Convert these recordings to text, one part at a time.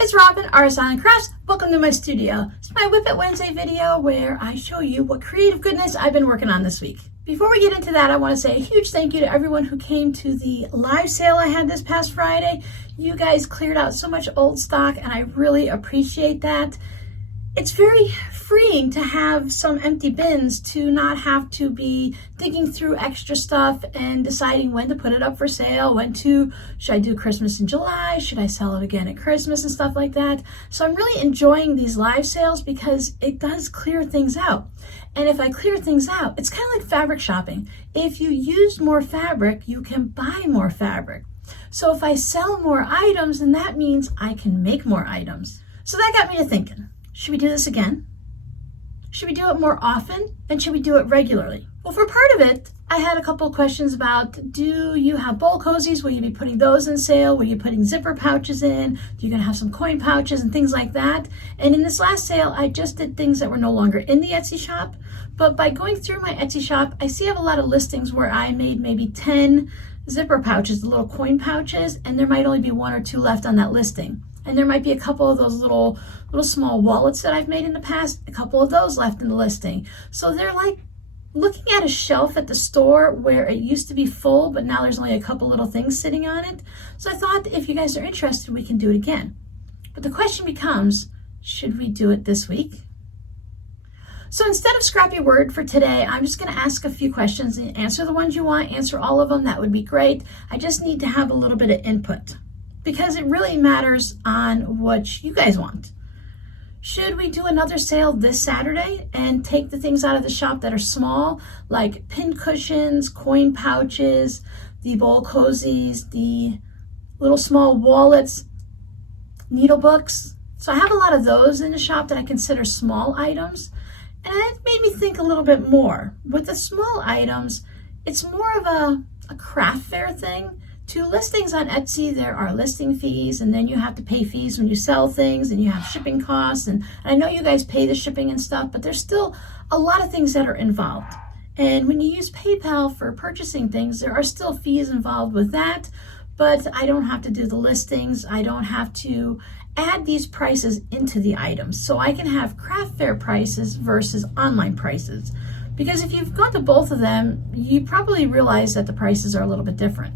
It's Robin, RsIslandCrafts. Welcome to my studio. It's my Whip It Wednesday video where I show you what creative goodness I've been working on this week. Before we get into that, I want to say a huge thank you to everyone who came to the live sale I had this past Friday. You guys cleared out so much old stock and I really appreciate that. It's very freeing to have some empty bins, to not have to be digging through extra stuff and deciding when to put it up for sale, should I do Christmas in July, should I sell it again at Christmas and stuff like that. So I'm really enjoying these live sales because it does clear things out. And if I clear things out, it's kind of like fabric shopping. If you use more fabric, you can buy more fabric. So if I sell more items, then that means I can make more items. So that got me to thinking, should we do this again? Should we do it more often? And should we do it regularly? Well, for part of it, I had a couple of questions about, do you have bowl cozies? Will you be putting those in sale? Will you be putting zipper pouches in? Are you going to have some coin pouches and things like that? And in this last sale, I just did things that were no longer in the Etsy shop. But by going through my Etsy shop, I see I have a lot of listings where I made maybe 10 zipper pouches, the little coin pouches, and there might only be 1 or 2 left on that listing. And there might be a couple of those little small wallets that I've made in the past, a couple of those left in the listing. So they're like looking at a shelf at the store where it used to be full, but now there's only a couple little things sitting on it. So I thought if you guys are interested, we can do it again. But the question becomes, should we do it this week? So instead of scrappy word for today, I'm just going to ask a few questions and answer the ones you want, answer all of them. That would be great. I just need to have a little bit of input, because it really matters on what you guys want. Should we do another sale this Saturday and take the things out of the shop that are small, like pin cushions, coin pouches, the bowl cozies, the little small wallets, needle books? So I have a lot of those in the shop that I consider small items. And it made me think a little bit more. With the small items, it's more of a craft fair thing. To listings on Etsy, there are listing fees, and then you have to pay fees when you sell things, and you have shipping costs. And I know you guys pay the shipping and stuff, but there's still a lot of things that are involved. And when you use PayPal for purchasing things, there are still fees involved with that, but I don't have to do the listings. I don't have to add these prices into the items. So I can have craft fair prices versus online prices. Because if you've gone to both of them, you probably realize that the prices are a little bit different.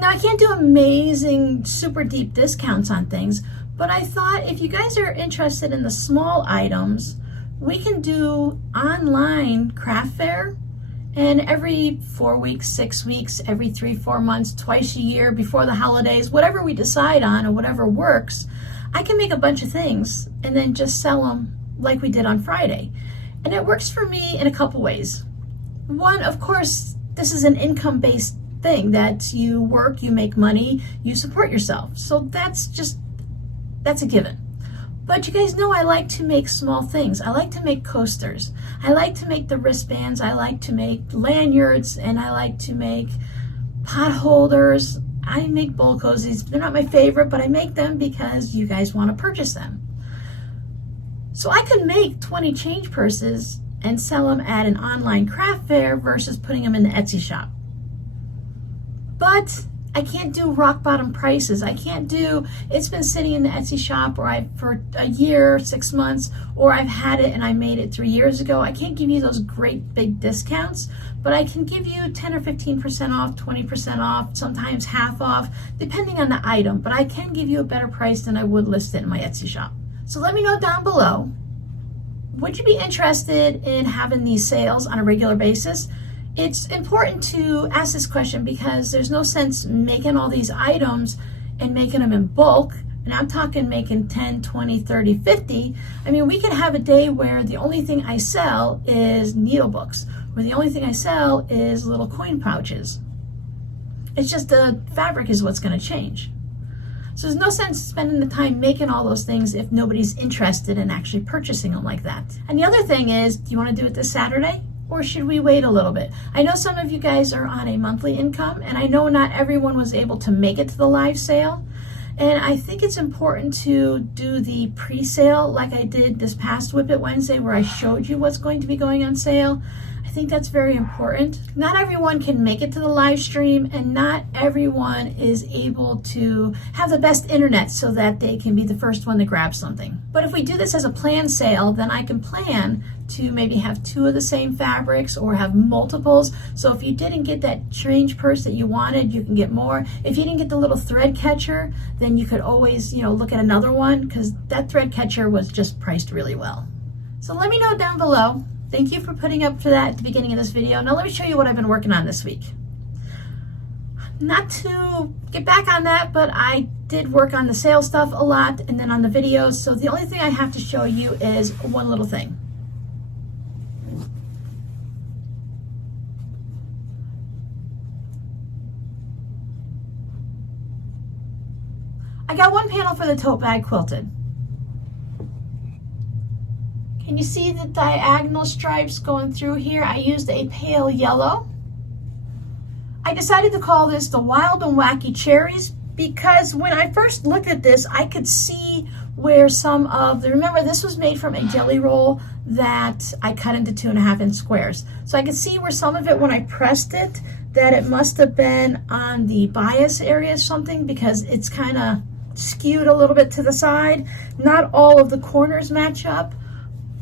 Now, I can't do amazing, super deep discounts on things, but I thought if you guys are interested in the small items, we can do online craft fair, and every 4 weeks, 6 weeks, every 3-4 months, twice a year, before the holidays, whatever we decide on or whatever works, I can make a bunch of things and then just sell them like we did on Friday. And it works for me in a couple ways. One, of course, this is an income-based thing that you work, you make money, you support yourself. So that's a given. But you guys know I like to make small things. I like to make coasters. I like to make the wristbands. I like to make lanyards, and I like to make pot holders. I make bowl cozies. They're not my favorite, but I make them because you guys want to purchase them. So I could make 20 change purses and sell them at an online craft fair versus putting them in the Etsy shop. But I can't do rock bottom prices. I can't do, it's been sitting in the Etsy shop for a year, 6 months, or I've had it and I made it 3 years ago. I can't give you those great big discounts, but I can give you 10 or 15% off, 20% off, sometimes half off, depending on the item. But I can give you a better price than I would list it in my Etsy shop. So let me know down below, would you be interested in having these sales on a regular basis? It's important to ask this question because there's no sense making all these items and making them in bulk. And I'm talking making 10, 20, 30, 50. I mean, we could have a day where the only thing I sell is needle books, or the only thing I sell is little coin pouches. It's just the fabric is what's going to change. So there's no sense spending the time making all those things if nobody's interested in actually purchasing them like that. And the other thing is, do you want to do it this Saturday? Or should we wait a little bit? I know some of you guys are on a monthly income, and I know not everyone was able to make it to the live sale. And I think it's important to do the pre-sale like I did this past Whip It Wednesday, where I showed you what's going to be going on sale. I think that's very important. Not everyone can make it to the live stream, and not everyone is able to have the best internet so that they can be the first one to grab something. But if we do this as a planned sale, then I can plan to maybe have 2 of the same fabrics or have multiples. So if you didn't get that strange purse that you wanted, you can get more. If you didn't get the little thread catcher, then you could always, look at another one, because that thread catcher was just priced really well. So let me know down below. Thank you for putting up for that at the beginning of this video. Now let me show you what I've been working on this week. Not to get back on that, but I did work on the sales stuff a lot and then on the videos. So the only thing I have to show you is one little thing. I got one panel for the tote bag quilted. Can you see the diagonal stripes going through here? I used a pale yellow. I decided to call this the Wild and Wacky Cherries because when I first looked at this, I could see where some of the, remember this was made from a jelly roll that I cut into 2.5-inch squares. So I could see where some of it, when I pressed it, that it must have been on the bias area or something, because it's kind of skewed a little bit to the side. Not all of the corners match up.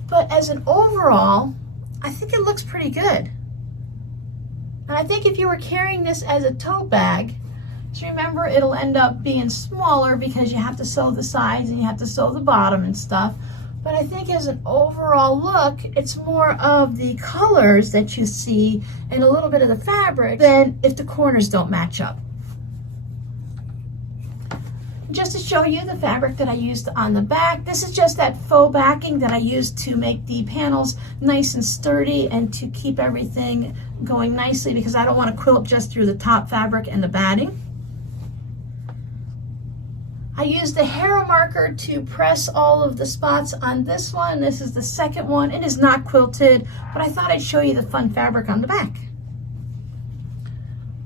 But as an overall, I think it looks pretty good. And I think if you were carrying this as a tote bag, just remember it'll end up being smaller because you have to sew the sides and you have to sew the bottom and stuff. But I think as an overall look, it's more of the colors that you see and a little bit of the fabric than if the corners don't match up. Just to show you the fabric that I used on the back, this is just that faux backing that I used to make the panels nice and sturdy and to keep everything going nicely, because I don't want to quilt just through the top fabric and the batting. I used the Hero marker to press all of the spots on this one. This is the second one. It is not quilted, but I thought I'd show you the fun fabric on the back.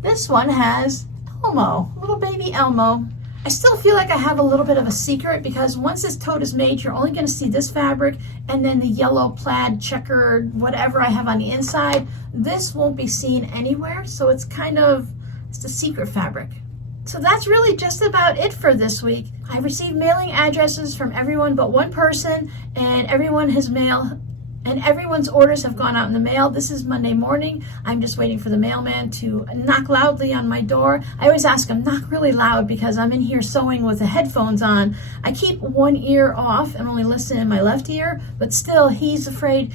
This one has Elmo, little baby Elmo. I still feel like I have a little bit of a secret, because once this tote is made, you're only going to see this fabric and then the yellow plaid checkered whatever I have on the inside. This won't be seen anywhere, so it's a secret fabric. So that's really just about it for this week. I received mailing addresses from everyone but one person, and everyone's orders have gone out in the mail. This is Monday morning. I'm just waiting for the mailman to knock loudly on my door. I always ask him, knock really loud, because I'm in here sewing with the headphones on. I keep one ear off and only listen in my left ear, but still he's afraid.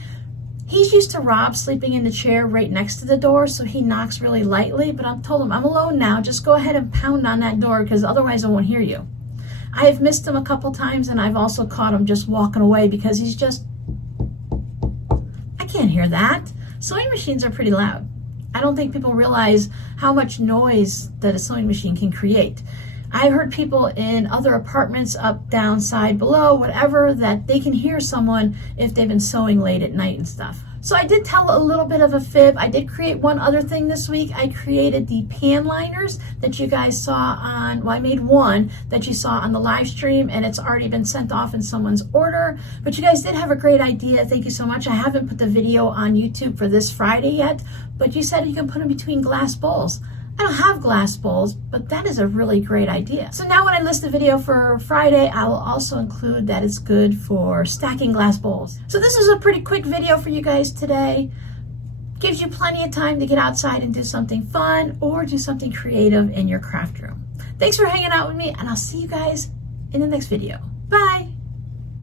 He's used to Rob sleeping in the chair right next to the door, so he knocks really lightly, but I've told him, I'm alone now. Just go ahead and pound on that door, because otherwise I won't hear you. I've missed him a couple times, and I've also caught him just walking away because he's just, can't hear that. Sewing machines are pretty loud. I don't think people realize how much noise that a sewing machine can create. I've heard people in other apartments, up, down, side, below, whatever, that they can hear someone if they've been sewing late at night and stuff. So I did tell a little bit of a fib. I did create one other thing this week. I created the pan liners that you guys saw on, well, I made one that you saw on the live stream, and it's already been sent off in someone's order. But you guys did have a great idea. Thank you so much. I haven't put the video on YouTube for this Friday yet, but you said you can put them between glass bowls. I don't have glass bowls, but that is a really great idea. So now when I list the video for Friday, I will also include that it's good for stacking glass bowls. So this is a pretty quick video for you guys today. Gives you plenty of time to get outside and do something fun or do something creative in your craft room. Thanks for hanging out with me, and I'll see you guys in the next video. Bye.